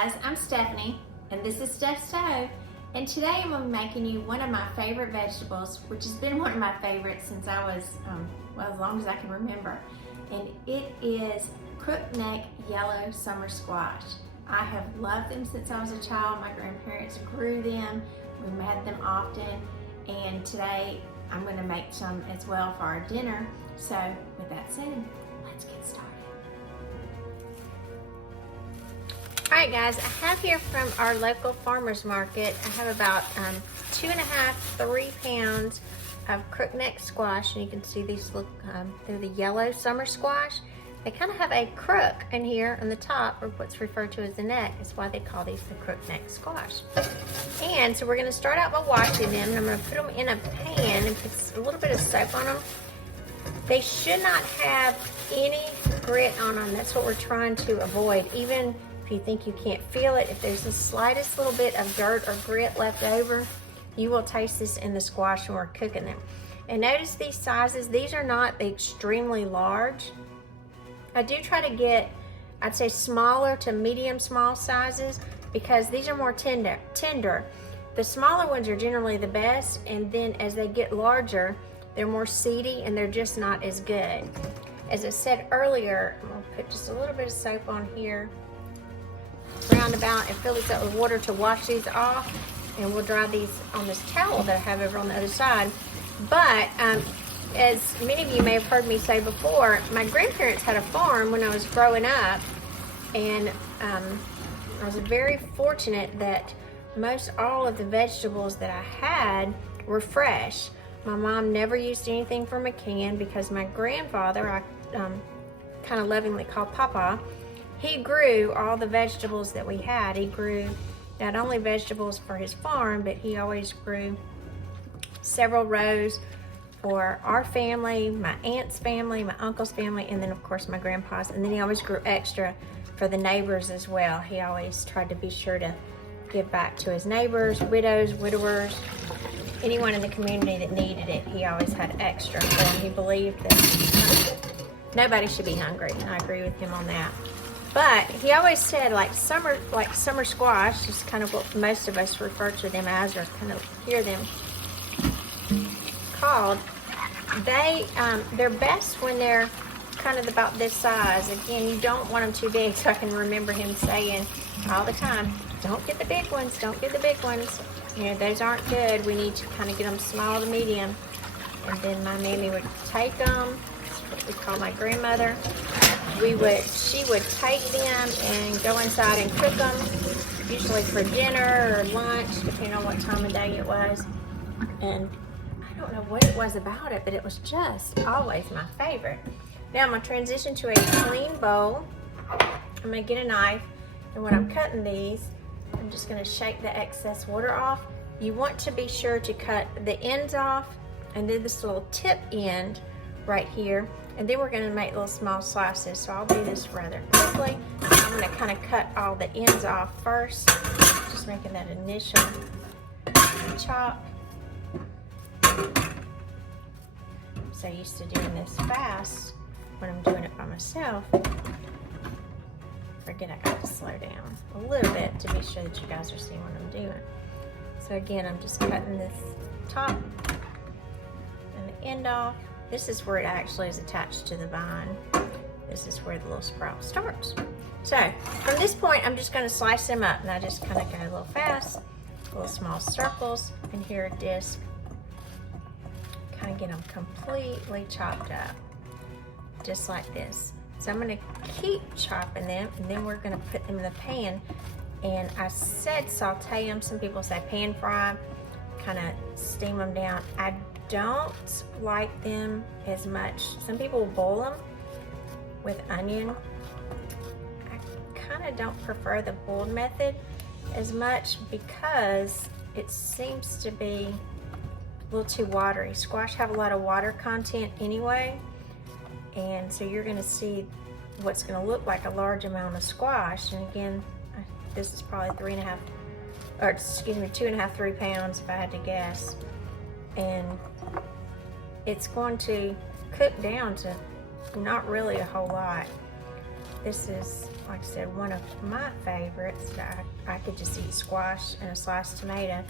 guys, I'm Stephanie and this is Steph's Stove, and today I'm going to be making you one of my favorite vegetables, which has been one of my favorites since I was, well, as long as I can remember, and it is crookneck yellow summer squash. I have loved them since I was a child. My grandparents grew them, we had them often, and today I'm going to make some as well for our dinner. So with that said, let's get started. Alright guys, I have here from our local farmer's market, I have about 2.5, 3 pounds of crookneck squash, and you can see these look, they're the yellow summer squash. They kind of have a crook in here on the top, or what's referred to as the neck. That's why they call these the crookneck squash. And so we're going to start out by washing them, and I'm going to put them in a pan and put a little bit of soap on them. They should not have any grit on them. That's what we're trying to avoid. Even if you think you can't feel it, if there's the slightest little bit of dirt or grit left over, you will taste this in the squash when we're cooking them. And notice these sizes. These are not the extremely large. I do try to get, I'd say, smaller to medium small sizes because these are more tender. The smaller ones are generally the best, and then as they get larger, they're more seedy and they're just not as good. As I said earlier, I'm going to put just a little bit of soap on here, roundabout, and fill this up with water to wash these off, and we'll dry these on this towel that I have over on the other side. But as many of you may have heard me say before, my grandparents had a farm when I was growing up, and I was very fortunate that most all of the vegetables that I had were fresh. My mom never used anything from a can because my grandfather, I kind of lovingly call Papa, he grew all the vegetables that we had. He grew not only vegetables for his farm, but he always grew several rows for our family, my aunt's family, my uncle's family, and then of course my grandpa's. And then he always grew extra for the neighbors as well. He always tried to be sure to give back to his neighbors, widows, widowers, anyone in the community that needed it. He always had extra for them. He believed that nobody should be hungry, and I agree with him on that. But he always said, like summer squash is kind of what most of us refer to them as, or kind of hear them called. They're best when they're kind of about this size. Again, you don't want them too big, so I can remember him saying all the time, don't get the big ones, don't get the big ones. You know, those aren't good. We need to kind of get them small to medium. And then my mammy would take them, that's what we call my grandmother. She would take them and go inside and cook them, usually for dinner or lunch, depending on what time of day it was. And I don't know what it was about it, but it was just always my favorite. Now I'm going to transition to a clean bowl. I'm going to get a knife, and when I'm cutting these, I'm just going to shake the excess water off. You want to be sure to cut the ends off, and then this little tip end right here, and then we're going to make little small slices. So I'll do this rather quickly. I'm going to kind of cut all the ends off first, just making that initial chop. I'm so used to doing this fast when I'm doing it by myself. Forget I got to slow down a little bit to be sure that you guys are seeing what I'm doing. So again, I'm just cutting this top and the end off. This is where it actually is attached to the vine. This is where the little sprout starts. So from this point, I'm just going to slice them up, and I just kind of go a little fast, little small circles, and here a disc. Kind of get them completely chopped up, just like this. So I'm going to keep chopping them, and then we're going to put them in the pan. And I said saute them. Some people say pan fry, kind of steam them down. I don't like them as much. Some people boil them with onion. I kind of don't prefer the boiled method as much because it seems to be a little too watery. Squash have a lot of water content anyway, and so you're going to see what's going to look like a large amount of squash. And again, this is probably 2.5, 3 pounds if I had to guess, and it's going to cook down to not really a whole lot. This is, like I said, one of my favorites. I could just eat squash and a sliced tomato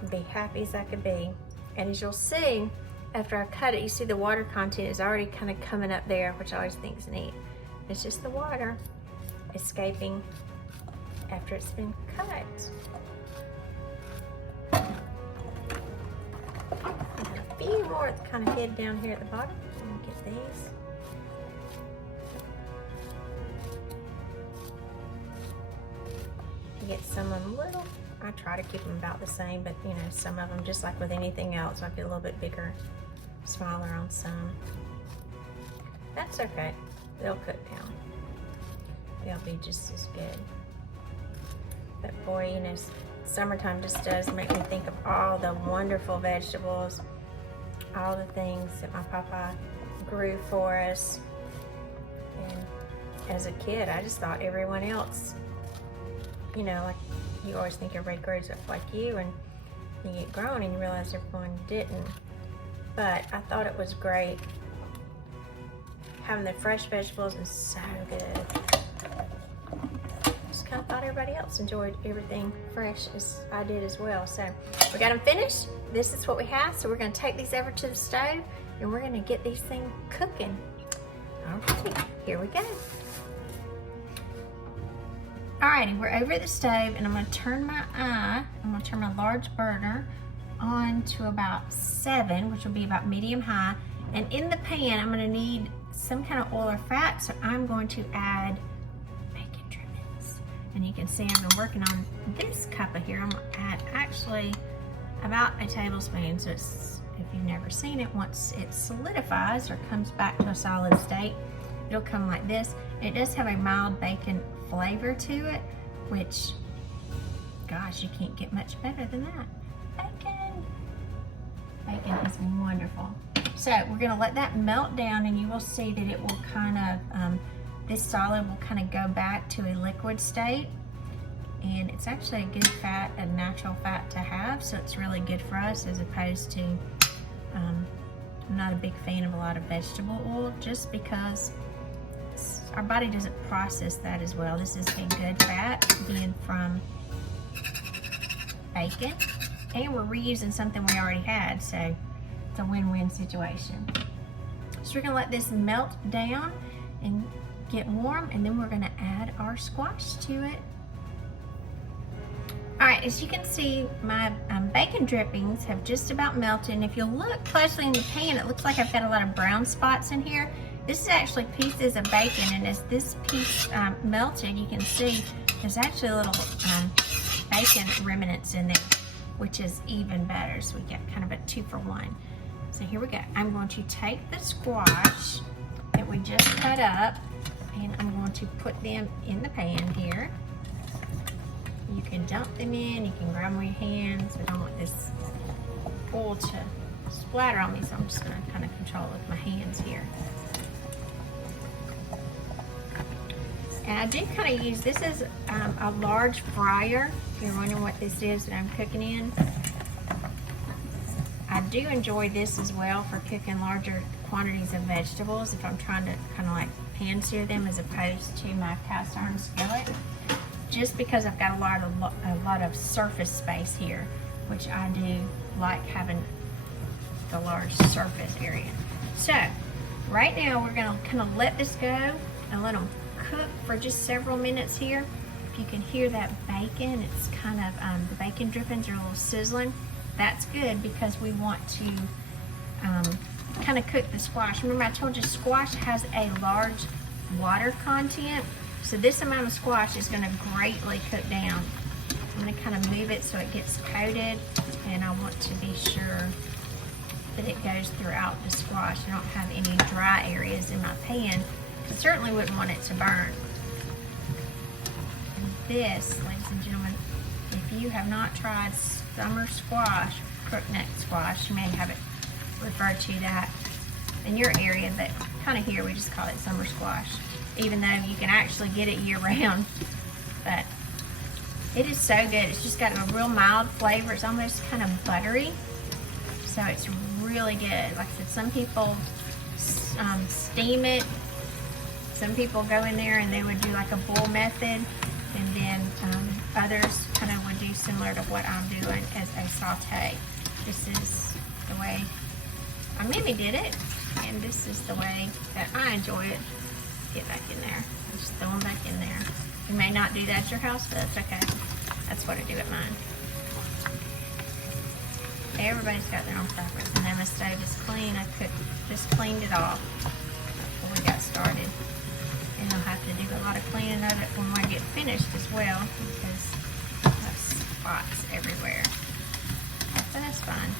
and be happy as I could be. And as you'll see, after I cut it, you see the water content is already kind of coming up there, which I always think is neat. It's just the water escaping after it's been cut. A few more kind of hid down here at the bottom. Let me get these. You get some of them little. I try to keep them about the same, but you know, some of them, just like with anything else, might be a little bit bigger, smaller on some. That's okay. They'll cook down. They'll be just as good. But boy, you know, summertime just does make me think of all the wonderful vegetables, all the things that my papa grew for us. And as a kid, I just thought everyone else, you know, like you always think everybody grows up like you, and you get grown and you realize everyone didn't. But I thought it was great having the fresh vegetables, and so good. Just kind of thought everybody else enjoyed everything fresh as I did as well. So we got them finished. This is what we have. So we're going to take these over to the stove and we're going to get these things cooking. Okay, here we go. Alrighty, we're over at the stove and I'm going to turn my large burner on to about 7, which will be about medium high. And in the pan, I'm going to need some kind of oil or fat, so I'm going to add bacon drippings. And you can see I've been working on this cup of here. I'm going to add actually about a tablespoon. So it's, if you've never seen it, once it solidifies or comes back to a solid state, it'll come like this. It does have a mild bacon flavor to it, which, gosh, you can't get much better than that. Bacon is wonderful. So we're gonna let that melt down, and you will see that it will kind of, this solid will kind of go back to a liquid state. And it's actually a good fat, a natural fat to have, so it's really good for us, as opposed to, I'm not a big fan of a lot of vegetable oil, just because our body doesn't process that as well. This is a good fat, being from bacon, and we're reusing something we already had, so it's a win-win situation. So we're gonna let this melt down and get warm, and then we're gonna add our squash to it. All right, as you can see, my bacon drippings have just about melted, and if you look closely in the pan, it looks like I've got a lot of brown spots in here. This is actually pieces of bacon, and as this piece melted, you can see there's actually little bacon remnants in there, which is even better. So we get kind of a 2 for 1. So here we go. I'm going to take the squash that we just cut up, and I'm going to put them in the pan here. You can dump them in, you can grab them with your hands. I don't want this oil to splatter on me, so I'm just gonna kind of control it with my hands here. And I do kind of use, this is a large fryer, if you're wondering what this is that I'm cooking in. I do enjoy this as well for cooking larger quantities of vegetables, if I'm trying to kind of like pan sear them as opposed to my cast iron skillet. Just because I've got a lot of surface space here, which I do like having the large surface area. So right now we're gonna kind of let this go and let them cook for just several minutes here. If you can hear that bacon, it's kind of, the bacon drippings are a little sizzling. That's good because we want to kind of cook the squash. Remember I told you squash has a large water content. So this amount of squash is going to greatly cook down. I'm going to kind of move it so it gets coated, and I want to be sure that it goes throughout the squash. I don't have any dry areas in my pan. I certainly wouldn't want it to burn. And this, ladies and gentlemen, if you have not tried summer squash, crookneck squash, you may have it referred to that in your area, but kind of here we just call it summer squash, even though you can actually get it year round. But it is so good. It's just got a real mild flavor. It's almost kind of buttery, so it's really good. Like I said, some people steam it Some people go in there and they would do like a boil method, and then others kind of would do similar to what I'm doing as a saute. This is the way my Mimi did it, and this is the way that I enjoy it. Get back in there. Just throw them back in there. You may not do that at your house, but that's okay. That's what I do at mine. Everybody's got their own preference. And then my stove is clean. I just cleaned it off before we got started. And I'll have to do a lot of cleaning of it when I get finished as well, because I have spots everywhere. But that's fine.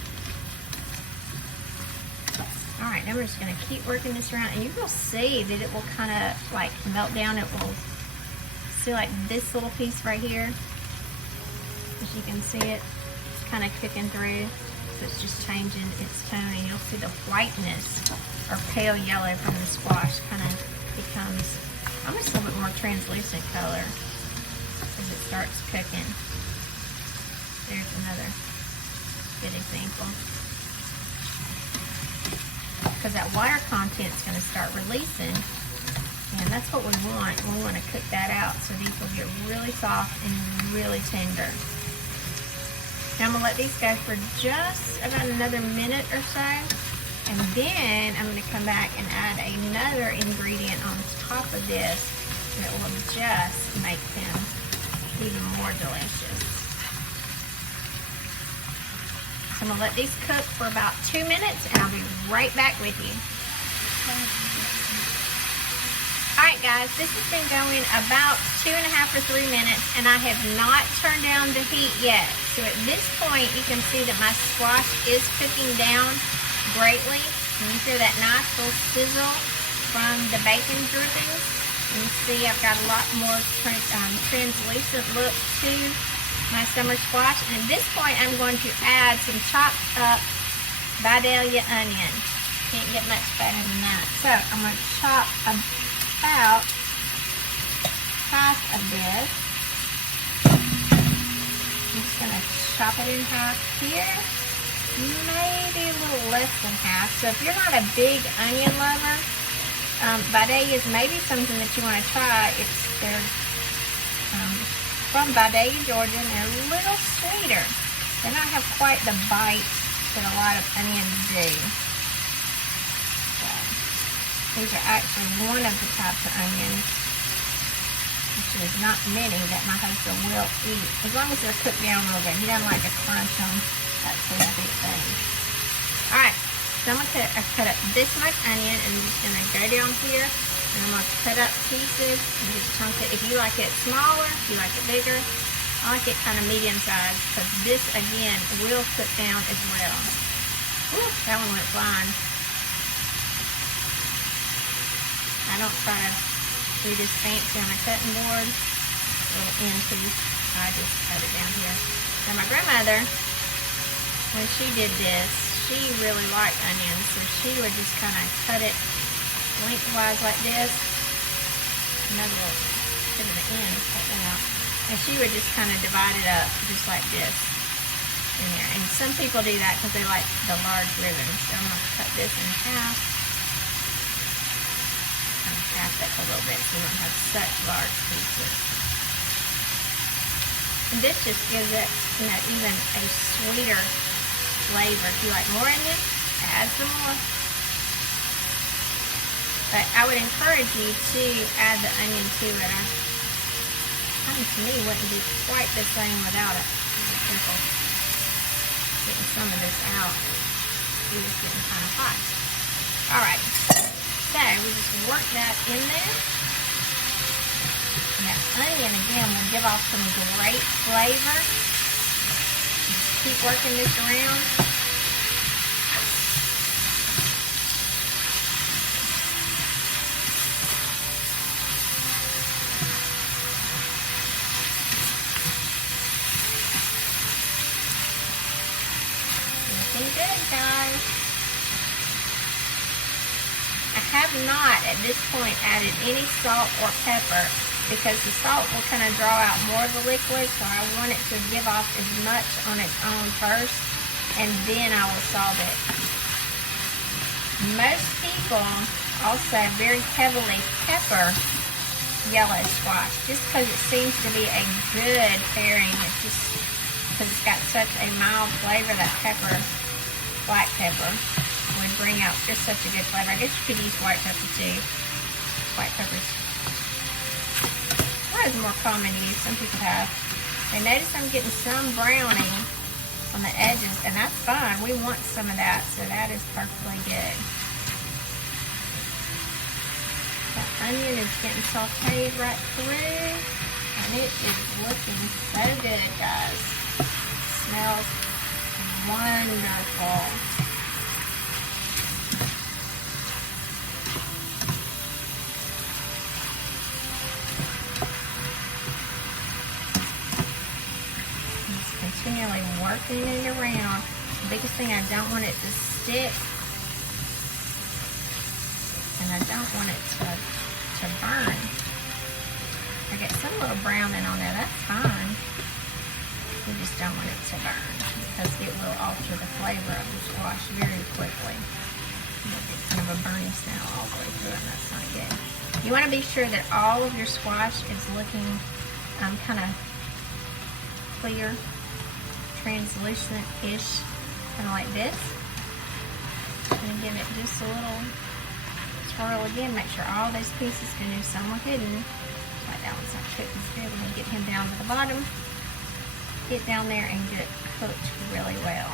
Alright, now we're just going to keep working this around, and you will see that it will kind of like melt down. It will see like this little piece right here. As you can see it, it's kind of cooking through. So it's just changing its tone, and you'll see the whiteness or pale yellow from the squash kind of becomes almost a little bit more translucent color as it starts cooking. There's another good example. Because that water content is going to start releasing, and that's what we want. We want to cook that out so these will get really soft and really tender. Now I'm going to let these go for just about another minute or so, and then I'm going to come back and add another ingredient on top of this that will just make them even more delicious. So I'm going to let these cook for about 2 minutes, and I'll be right back with you. Alright guys, this has been going about 2.5 or 3 minutes, and I have not turned down the heat yet. So at this point, you can see that my squash is cooking down greatly. And you hear that nice little sizzle from the bacon drippings. And you see I've got a lot more translucent look to my summer squash. And at this point, I'm going to add some chopped up Vidalia onion. Can't get much better than that. So I'm going to chop about half of this. I'm just going to chop it in half here. Maybe a little less than half. So if you're not a big onion lover, Vidalia is maybe something that you want to try. They're from Vidalia, Georgia, and they're a little sweeter. They don't have quite the bite that a lot of onions do. So, these are actually one of the types of onions, which is not many, that my husband will eat, as long as they're cooked down a little bit. He doesn't like to crunch them. That's his big thing. Alright, so I'm going to cut up this much onion, and I'm just going to go down here, and I'm going to cut up pieces and just chunk it. If you like it smaller, if you like it bigger, I like it kind of medium sized, because this, again, will cook down as well. Whew, that one went flying. I don't try to do this fancy on a cutting board, little end piece. I just cut it down here. Now my grandmother, when she did this, she really liked onions, so she would just kind of cut it lengthwise like this. Another little bit of the end, cut that out. And she would just kind of divide it up just like this in there. And some people do that because they like the large ribbons. So I'm going to cut this in half. Kind of half it a little bit so you don't have such large pieces. And this just gives it, you know, even a sweeter flavor. If you like more onion, add some more. But I would encourage you to add the onion to it. To me, wouldn't be quite the same without it. Be careful getting some of this out. It was getting kind of hot. Alright, so we just work that in there. And that onion, again, will give off some great flavor. Just keep working this around. Good, guys. I have not at this point added any salt or pepper because the salt will kind of draw out more of the liquid, so I want it to give off as much on its own first, and then I will salt it. Most people also very heavily pepper yellow squash, just because it seems to be a good pairing. It's just because it's got such a mild flavor. That pepper, black pepper, would bring out just such a good flavor. I guess you could use white pepper too. White peppers. That is more common to use. Some people have. And notice I'm getting some browning on the edges, and that's fine. We want some of that, so that is perfectly good. The onion is getting sauteed right through, and it is looking so good, guys. Smells wonderful. Just continually working it around. The biggest thing, I don't want it to stick, and I don't want it to burn. I get some little browning on there, that's fine. We just don't want it to burn because it will alter the flavor of the squash very quickly. You'll get kind of a burning smell all the way through, and that's not good. You want to be sure that all of your squash is looking kind of clear, translucent-ish, kind of like this. And give it just a little swirl again. Make sure all those pieces can do some are hidden. Like that one's not cooked as good. We're going to get him down to the bottom. Get down there and get it cooked really well.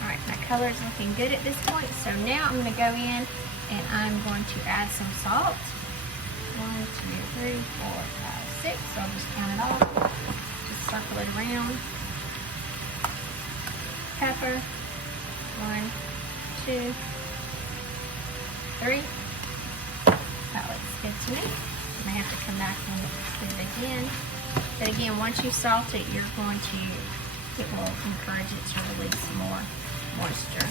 Alright, my color is looking good at this point. So now I'm going to go in and I'm going to add some salt. 1, 2, 3, 4, 5, 6. So I'll just count it off. Just circle it around. Pepper. 1, 2, 3. That looks good to me. I may have to come back and do it again. But again, once you salt it, it will encourage it to release more moisture.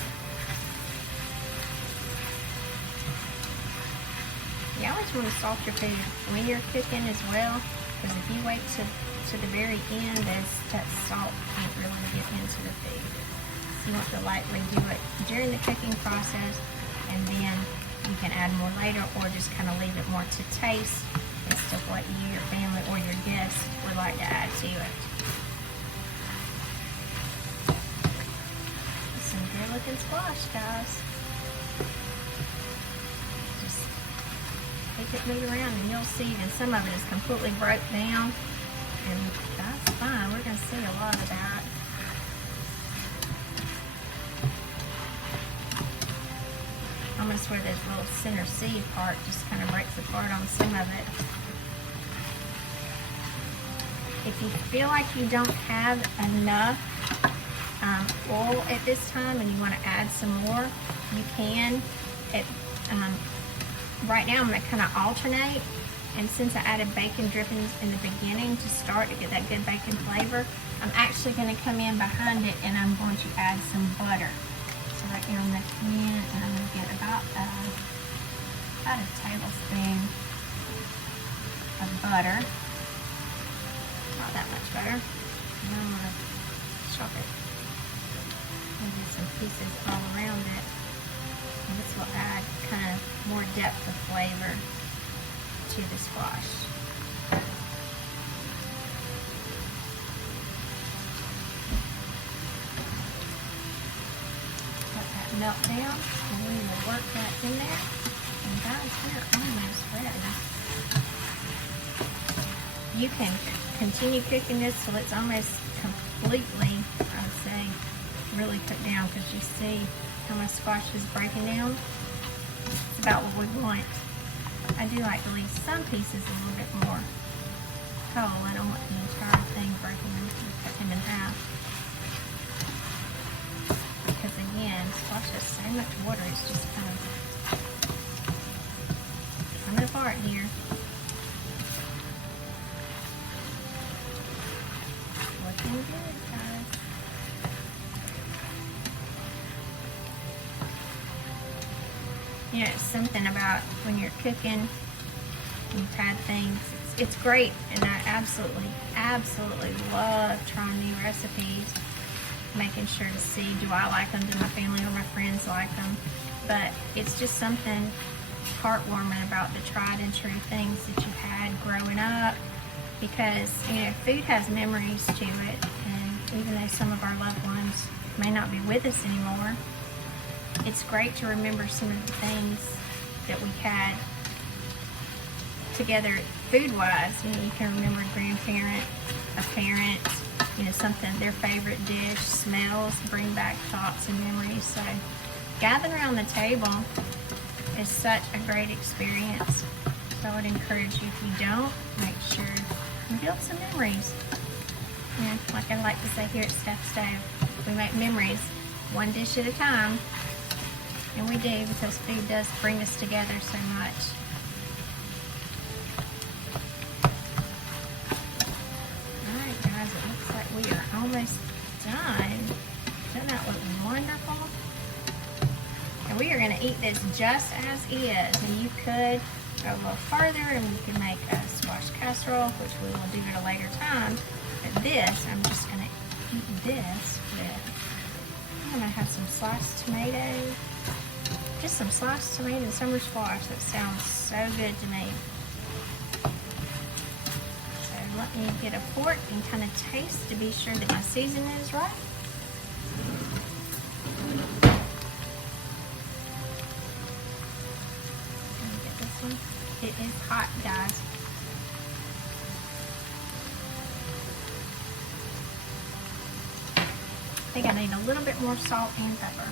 You always want to salt your food when you're cooking as well, because if you wait to the very end, that salt can't really get into the food. You want to lightly do it during the cooking process, and then you can add more later, or just kind of leave it more to taste as to what you, your family, or your guests would like to add to it. Some good looking squash, guys. Just take it, move around, and you'll see that some of it is completely broke down, and that's fine. We're going to see a lot of that. Almost where this little center seed part just kind of breaks apart on some of it. If you feel like you don't have enough oil at this time and you want to add some more, you can. Right now I'm going to kind of alternate, and since I added bacon drippings in the beginning to start to get that good bacon flavor, I'm actually going to come in behind it and I'm going to add some butter. So right here I'm going to come in and I'm going to get about a tablespoon of butter. Not that much butter. And I'm going to chop it and do some pieces all around it. And this will add kind of more depth of flavor to the squash. Melt down, and we will work that in there. And guys, we're almost ready. You can continue cooking this till it's almost completely, I would say, really cooked down, because you see how my squash is breaking down. It's about what we want. I do like to leave some pieces a little bit more whole. I don't want the entire thing breaking and cutting in half. Because again, squash has so much water, it's just kind of coming apart here. Looking good, guys. You know, it's something about when you're cooking, you've had things, it's great, and I absolutely love trying new recipes. making sure to see, do I like them, do my family or my friends like them? But it's just something heartwarming about the tried and true things that you had growing up, because food has memories to it, and even though some of our loved ones may not be with us anymore, it's great to remember some of the things that we had together food-wise. You can remember a grandparent, a parent, something, their favorite dish, smells, bring back thoughts and memories. So gathering around the table is such a great experience. So I would encourage you, if you don't, make sure you build some memories. Like I like to say here at Steph Stove, we make memories one dish at a time. And we do, because food does bring us together so much. Alright guys, it looks like we are almost done. Doesn't that look wonderful? And we are going to eat this just as is. And you could go a little further and we could make a squash casserole, which we will do at a later time. But this, I'm just going to eat this with, I'm going to have some sliced tomatoes. Just some sliced tomato and summer squash. That sounds so good to me. So let me get a fork and kind of taste to be sure that my seasoning is right. Let me get this one. It is hot, guys. I think I need a little bit more salt and pepper.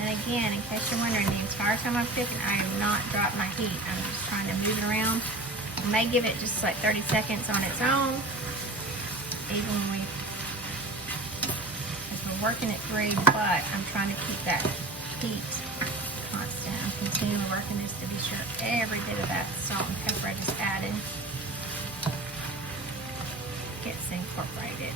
And again, in case you're wondering, the entire time I'm cooking, I have not dropped my heat. I'm just trying to move it around. I may give it just like 30 seconds on its own, even when as we're working it through, but I'm trying to keep that heat constant. I'm continually working this to be sure every bit of that salt and pepper I just added gets incorporated.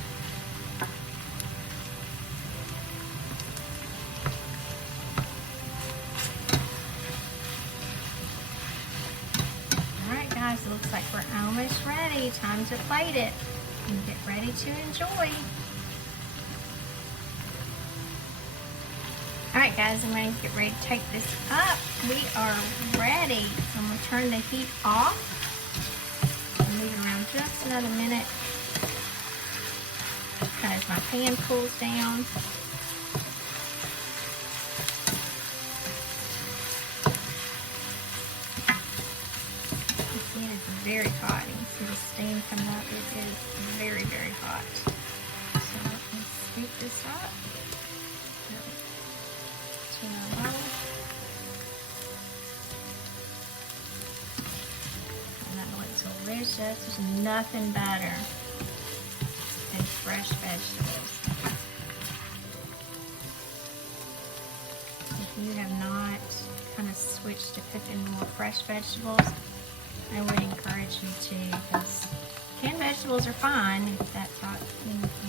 Alright guys, it looks like we're almost ready. Time to plate it and get ready to enjoy. Alright guys, I'm going to get ready to take this up. We are ready. I'm going to turn the heat off. I'll move it around just another minute as my pan cools down. It is very hot. You can see the steam coming up. It is very, very hot. So let's scoop this up. And that looks delicious. There's nothing better than fresh vegetables. If you have not kind of switched to cooking more fresh vegetables, I would encourage you to, because canned vegetables are fine if that's what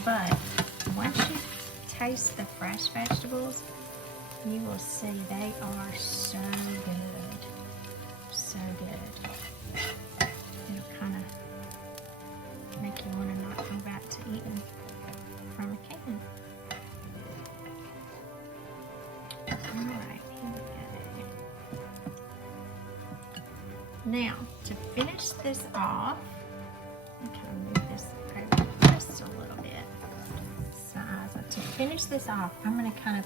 but once you taste the fresh vegetables, you will see they are so good. So good. It'll kind of make you want to not go back to eating from a can. Alright, here we go. Now, to finish this off, I'm kind of move this over just a little bit. To finish this off, I'm going to kind of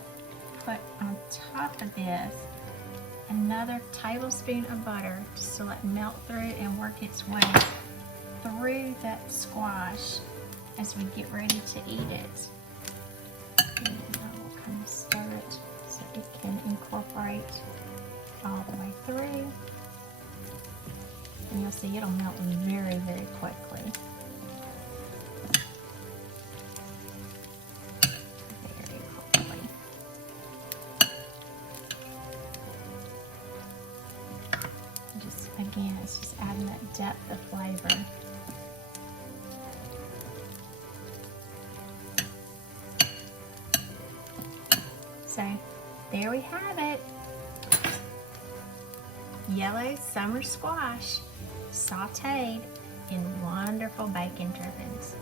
put on top of this another tablespoon of butter just to let it melt through and work its way through that squash as we get ready to eat it. And I will kind of stir it so it can incorporate all the way through. And you'll see it'll melt very, very quickly. Again, it's just adding that depth of flavor. So there we have it. Yellow summer squash sauteed in wonderful bacon drippings.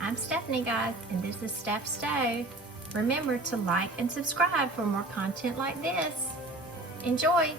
I'm Stephanie, guys, and this is Steph Stowe. Remember to like and subscribe for more content like this. Enjoy!